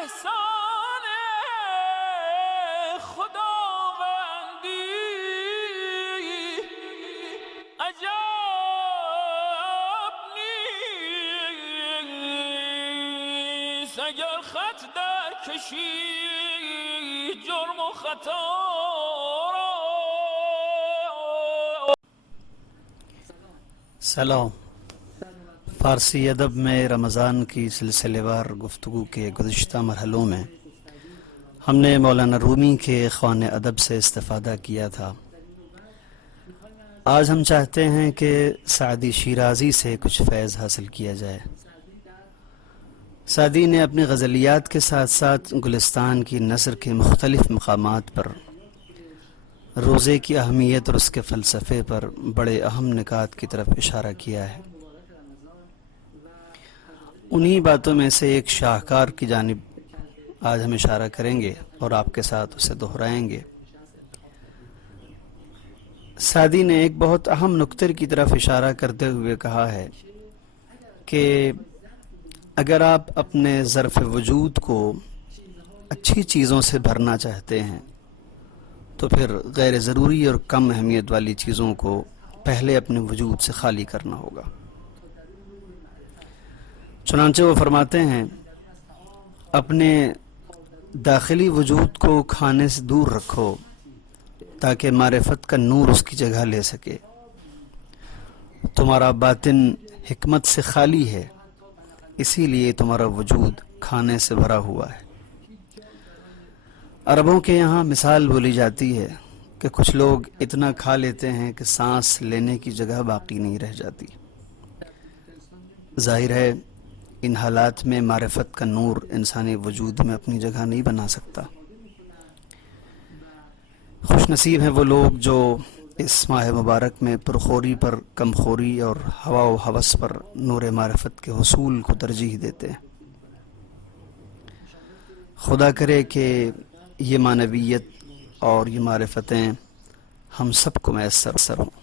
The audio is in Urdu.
احسان خداوندی عجب نیست اگر خط در کشی جرم و خطا را. سلام. فارسی ادب میں رمضان کی سلسلے وار گفتگو کے گزشتہ مرحلوں میں ہم نے مولانا رومی کے خوان ادب سے استفادہ کیا تھا. آج ہم چاہتے ہیں کہ سعدی شیرازی سے کچھ فیض حاصل کیا جائے. سعدی نے اپنی غزلیات کے ساتھ ساتھ گلستان کی نثر کے مختلف مقامات پر روزے کی اہمیت اور اس کے فلسفے پر بڑے اہم نکات کی طرف اشارہ کیا ہے. انہی باتوں میں سے ایک شاہکار کی جانب آج ہم اشارہ کریں گے اور آپ کے ساتھ اسے دہرائیں گے. سعدی نے ایک بہت اہم نکتے کی طرف اشارہ کرتے ہوئے کہا ہے کہ اگر آپ اپنے ظرف وجود کو اچھی چیزوں سے بھرنا چاہتے ہیں تو پھر غیر ضروری اور کم اہمیت والی چیزوں کو پہلے اپنے وجود سے خالی کرنا ہوگا. چنانچہ وہ فرماتے ہیں اپنے داخلی وجود کو کھانے سے دور رکھو تاکہ معرفت کا نور اس کی جگہ لے سکے. تمہارا باطن حکمت سے خالی ہے اسی لیے تمہارا وجود کھانے سے بھرا ہوا ہے. عربوں کے یہاں مثال بولی جاتی ہے کہ کچھ لوگ اتنا کھا لیتے ہیں کہ سانس لینے کی جگہ باقی نہیں رہ جاتی. ظاہر ہے ان حالات میں معرفت کا نور انسانی وجود میں اپنی جگہ نہیں بنا سکتا. خوش نصیب ہیں وہ لوگ جو اس ماہ مبارک میں پرخوری پر کمخوری اور ہوا و ہوس پر نور معرفت کے حصول کو ترجیح دیتے ہیں. خدا کرے کہ یہ معنویت اور یہ معرفتیں ہم سب کو میسر ہوں.